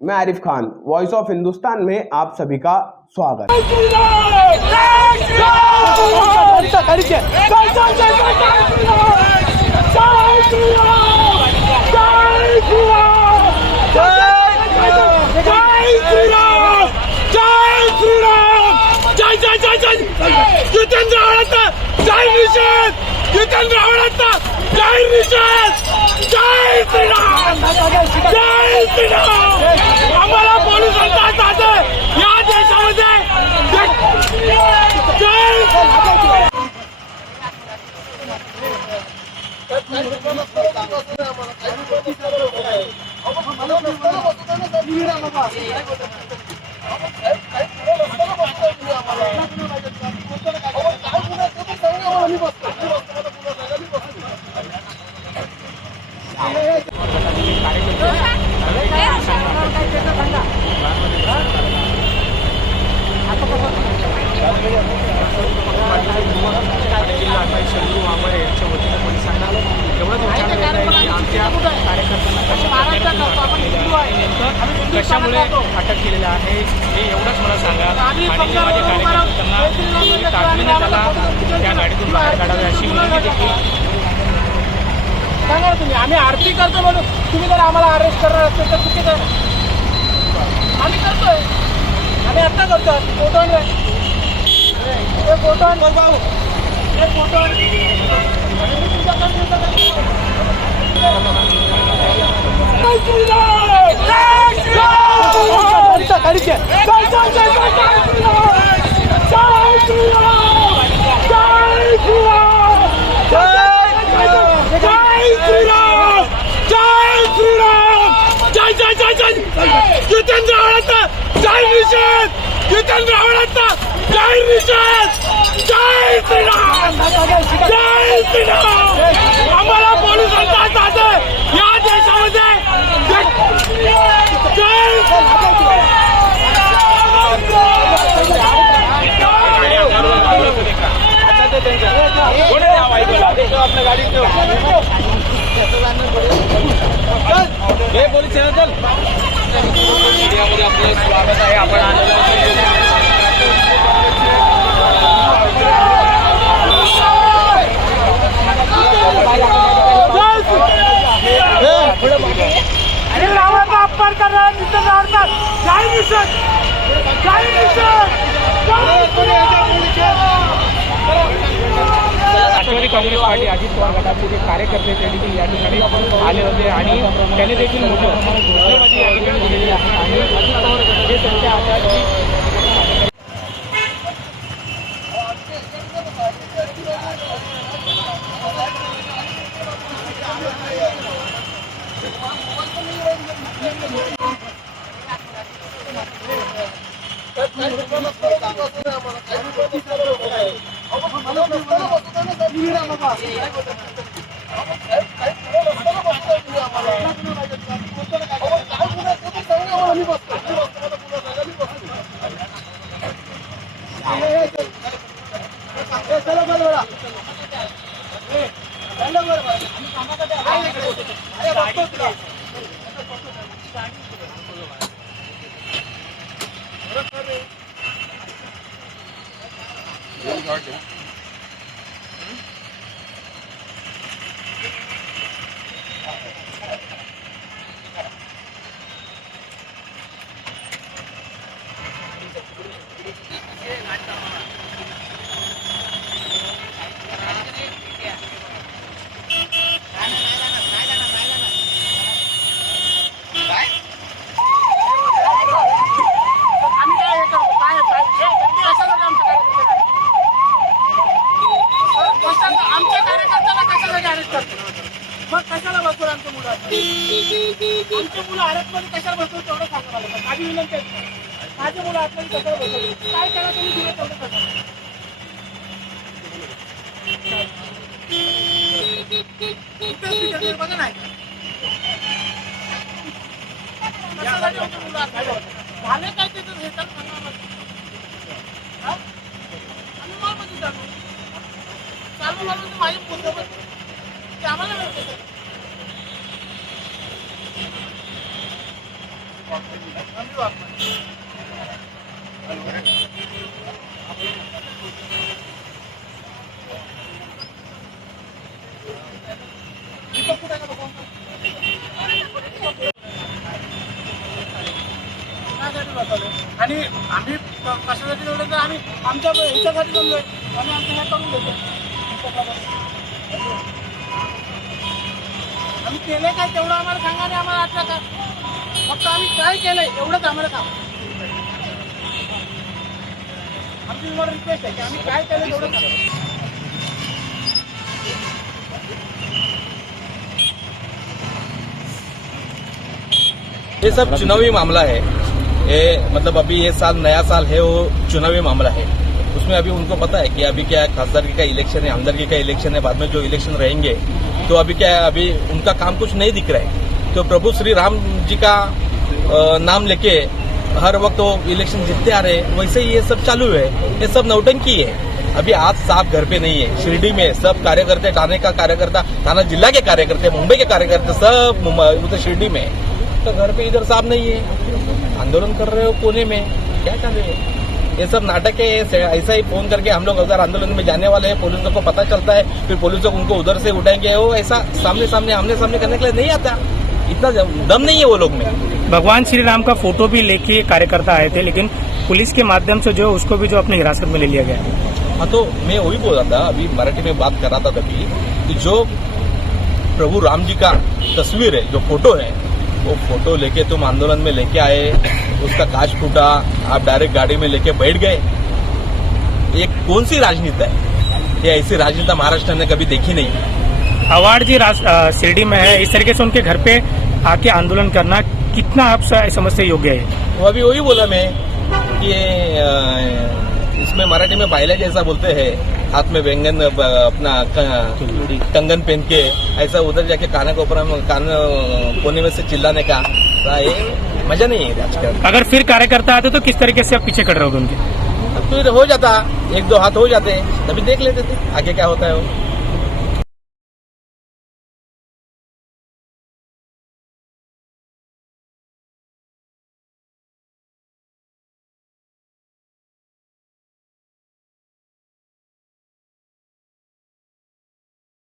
मैं Arif Khan, voice of Hindustan में आप सभी का स्वागत। आम्हाला पोलिसांचा या देशामध्ये कशामुळे अटक केलेलं आहे हे एवढंच मला सांगा आणि माझ्या कार्यकर्त्यांना तातडीने त्याला त्या गाडीतून बाहेर काढावे अशी विनंती देखील सांगा तुम्ही. आम्ही आरती करतो म्हणून तुम्ही जर आम्हाला अरेस्ट करणार असेल तर चुकीचं आहे. आम्ही करतोय, आम्ही आत्ता करतो. फोटो जितेंद्र आव्हाडांचा जय निषेध, जितेंद्र आव्हाडांचा जय निषेध, जय श्रीराम, जय श्रीराम. आम्हाला पोलिसांचा साथ या देशामध्ये जय पोलीस चल मीडियामध्ये आपलं स्वागत आहे. आपण आलेलो रावणाचा अपमान करणार जितेंद्र आव्हाड जय निषेध, जय निषेध. राष्ट्रवादी काँग्रेस पार्टी अजित पवार गटाचे जे कार्यकर्ते ते देखील या ठिकाणी आले होते आणि त्यांनी देखील मोठ्या प्रमाणात घोषणाबाजी या ठिकाणी दिलेली आहे आणि अजित पवार हे त्यांच्या हातात मग कशाला बसतो आमच्या मुलं? आमच्या मुलं आरक्षणामध्ये कशाला बसतो तेवढं सांगा मला. माझी विनंती आहे, माझे मुलं आरक्षणामध्ये कशाला बसतो? काय करा तुम्ही दिलं तेवढं सांगा. बघा नाही झाले काय ते तर हे तर आम्ही मॉलमध्ये जातो चालू मारून माझे मुद्दा आम्हाला आणि आम्ही कशासाठी जमलो तर आम्ही आमच्या ह्याच्यासाठी जमलोय आणि आमचं हे करून देतो. आम्ही केलंय काय तेवढं आम्हाला सांगा आणि आम्हाला आता का फक्त आम्ही काय केलंय एवढंच आम्हाला सांगा. आमची तुम्हाला रिक्वेस्ट आहे की आम्ही काय केलं तेवढं सांगा. ये सब चुनावी मामला है। ये मतलब अभी ये साल नया साल है, वो चुनावी मामला है। उसमें अभी उनको पता है कि अभी क्या खासदारगी का इलेक्शन है, आमदारगी का इलेक्शन है, बाद में जो इलेक्शन रहेंगे तो अभी क्या है, अभी उनका काम कुछ नहीं दिख रहा है। तो प्रभु श्री राम जी का नाम लेके हर वक्त वो इलेक्शन जीतते आ रहे हैं, वैसे ही ये सब चालू है। ये सब नौटंकी है। अभी आज साहब घर पे नहीं है, शिरडी में सब कार्यकर्ते, थाने का कार्यकर्ता, थाना जिला के कार्यकर्ते, मुंबई के कार्यकर्ते सब उधर शिरडी में, तो घर पे इधर साहब नहीं है। आंदोलन कर रहे हो कोने में, क्या कर रहे हो? ये सब नाटक है। ऐसा ही फोन करके हम लोग अगर आंदोलन में जाने वाले हैं, पुलिस को पता चलता है, फिर पुलिस लोग उनको उधर से उठाएंगे। वो ऐसा सामने सामने आमने सामने करने के लिए नहीं आता, इतना दम नहीं है वो लोग में। भगवान श्री राम का फोटो भी लेके कार्यकर्ता आए थे, लेकिन पुलिस के माध्यम से जो उसको भी जो अपनी हिरासत में ले लिया गया। हाँ, तो मैं वही बोल रहा था, अभी मराठी में बात कर रहा था तभी कि जो प्रभु राम जी का तस्वीर है, जो फोटो है, वो फोटो लेके तुम आंदोलन में लेके आए, उसका कांच फूटा, आप डायरेक्ट गाड़ी में लेके बैठ गए। ये कौन सी राजनीति है? ये ऐसी राजनीति महाराष्ट्र ने कभी देखी नहीं। अवार्ड जी शिरडी में है, इस तरीके से उनके घर पे आके आंदोलन करना कितना आप समझते योग्य है? वो अभी वही बोला मैं कि इसमें मराठी में बायला जैसा बोलते हैं, हाथ में व्यंजन अपना कंगन पहन के ऐसा उधर जाके कान के ऊपर कान कोने में से चिल्लाने का, ये मजा नहीं है राजकारण। अगर फिर कार्यकर्ता आते तो किस तरीके से आप पीछे खड़े रहोगे उनके? फिर हो जाता, एक दो हाथ हो जाते, तभी देख लेते थे आगे क्या होता है वो।